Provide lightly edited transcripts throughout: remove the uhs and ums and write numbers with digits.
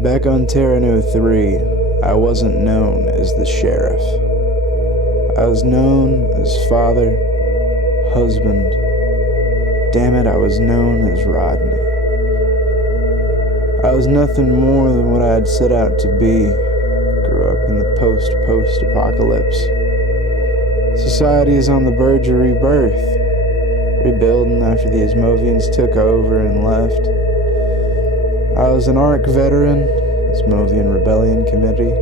Back on Terran 03, I wasn't known as the Sheriff. I was known as father, husband. Damn it, I was known as Rodney. I was nothing more than what I had set out to be. Grew up in the post-apocalypse. Society is on the verge of rebirth, rebuilding after the Asmovians took over and left. I was an ARC veteran, Asmovian Rebellion Committee,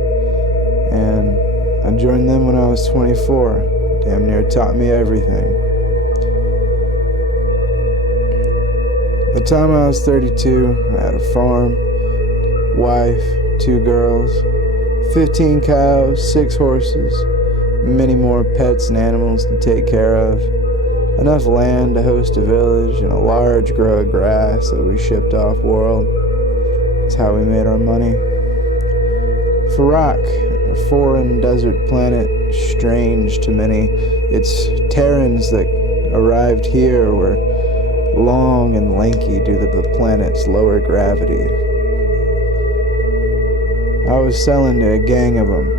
and I joined them when I was 24. Damn near taught me everything. By the time I was 32, I had a farm, wife, 2 girls, 15 cows, 6 horses, many more pets and animals to take care of, enough land to host a village, and a large grow of grass that we shipped off-world. That's how we made our money. Farak, a foreign desert planet, strange to many. Its Terrans that arrived here were long and lanky due to the planet's lower gravity. I was selling to a gang of them,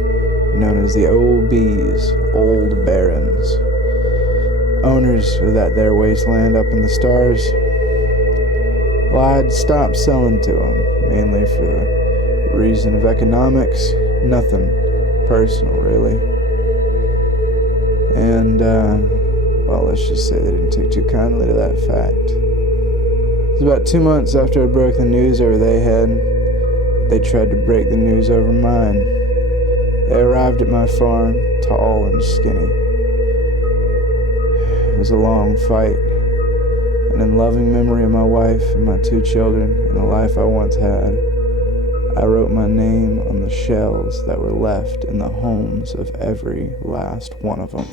known as the OBs, Old Barons. owners of that there wasteland up in the stars, well, I'd stopped selling to them, mainly for the reason of economics, nothing personal, really. And, well, let's just say they didn't take too kindly to that fact. It was about 2 months after I broke the news over they had, they tried to break the news over mine. They arrived at my farm, tall and skinny. It was a long fight, and in loving memory of my wife and my 2 children and the life I once had, I wrote my name on the shells that were left in the homes of every last one of them.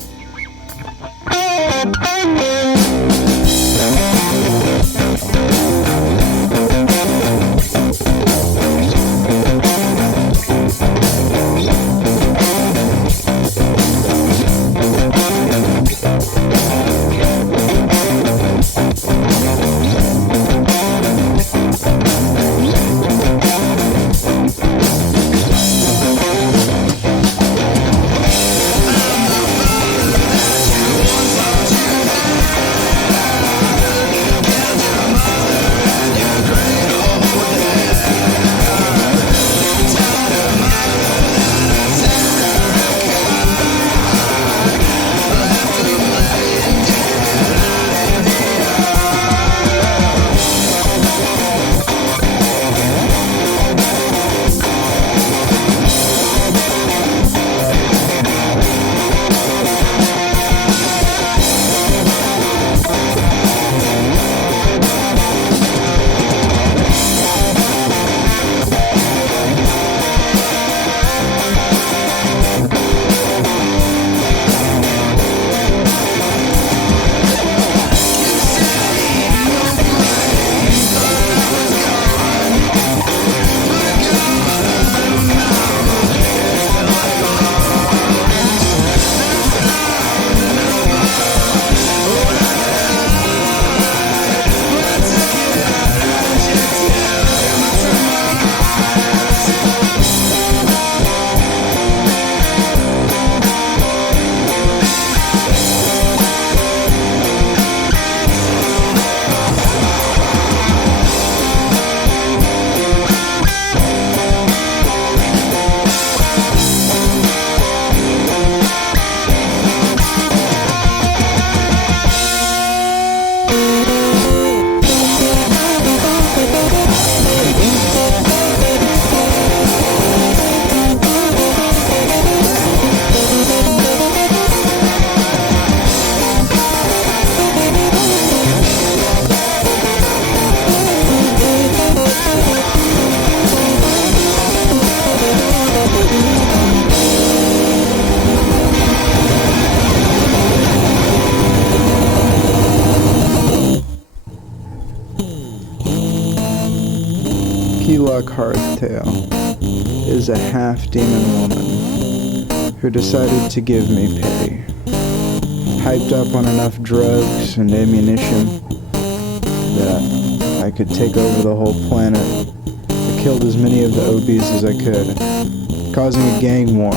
Chlo Hardtail is a half-demon woman who decided to give me pity. Hyped up on enough drugs and ammunition that I could take over the whole planet, I killed as many of the OBs as I could, causing a gang war.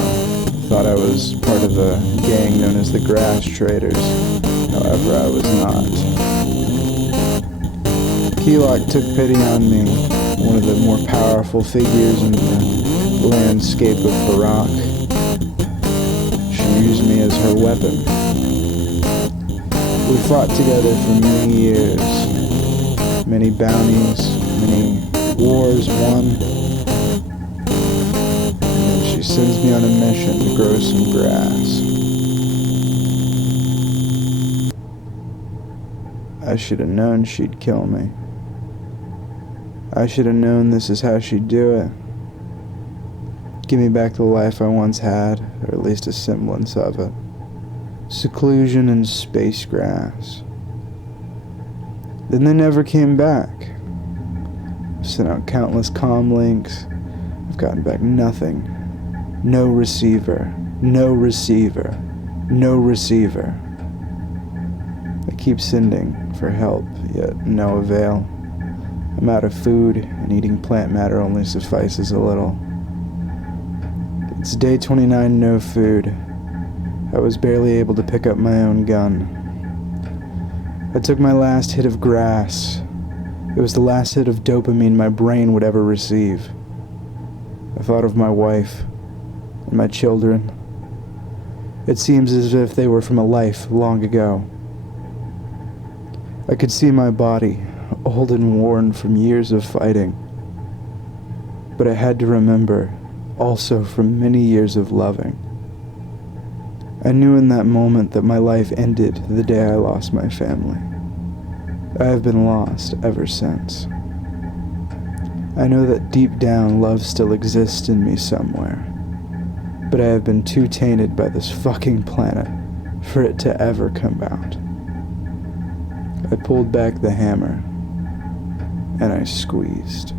Thought I was part of a gang known as the Grass Traders. However, I was not. Chlo took pity on me, one of the more powerful figures in the landscape of Farak. She used me as her weapon. We fought together for many years, many bounties, many wars won. And then she sends me on a mission to grow some grass. I should have known she'd kill me. I should have known this is how she'd do it. Give me back the life I once had, or at least a semblance of it. Seclusion and space grass. Then they never came back. I've sent out countless comm links. I've gotten back nothing. No receiver. No receiver. No receiver. I keep sending for help, yet no avail. I'm out of food, and eating plant matter only suffices a little. It's day 29, no food. I was barely able to pick up my own gun. I took my last hit of grass. It was the last hit of dopamine my brain would ever receive. I thought of my wife and my children. It seems as if they were from a life long ago. I could see my body, old and worn from years of fighting. But I had to remember, also from many years of loving. I knew in that moment that my life ended the day I lost my family. I have been lost ever since. I know that deep down love still exists in me somewhere, but I have been too tainted by this fucking planet for it to ever come out. I pulled back the hammer, and I squeezed.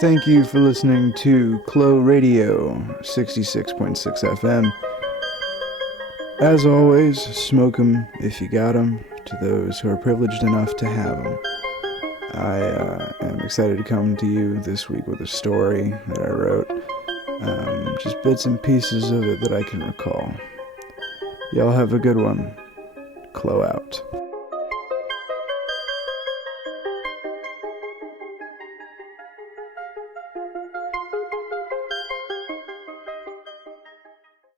Thank you for listening to Chlo Radio, 66.6 FM. As always, smoke 'em if you got 'em, to those who are privileged enough to have 'em. I am excited to come to you this week with a story that I wrote. Just bits and pieces of it that I can recall. Y'all have a good one. Chlo Out.